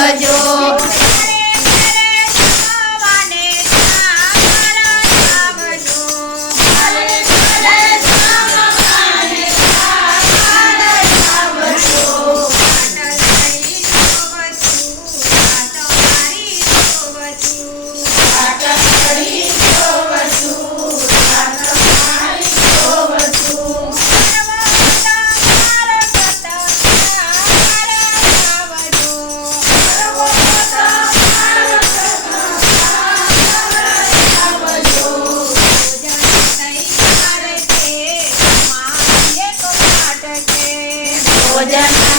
Senhor.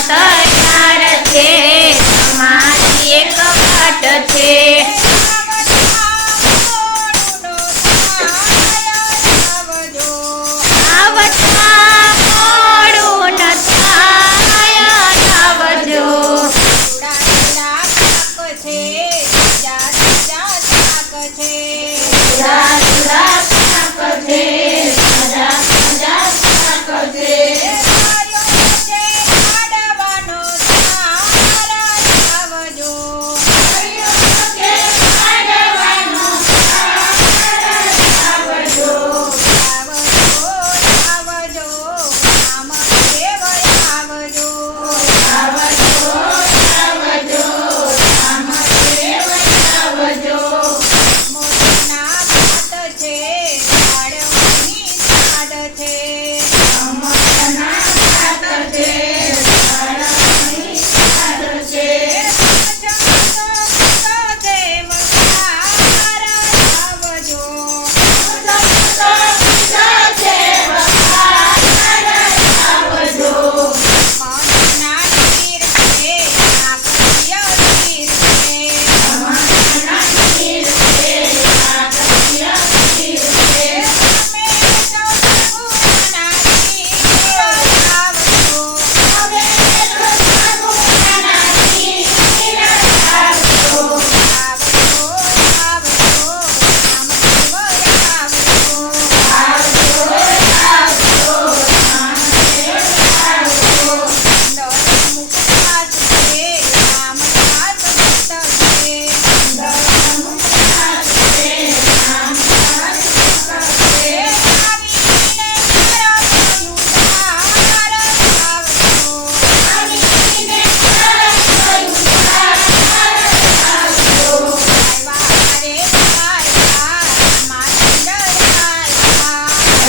তাই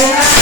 ॐ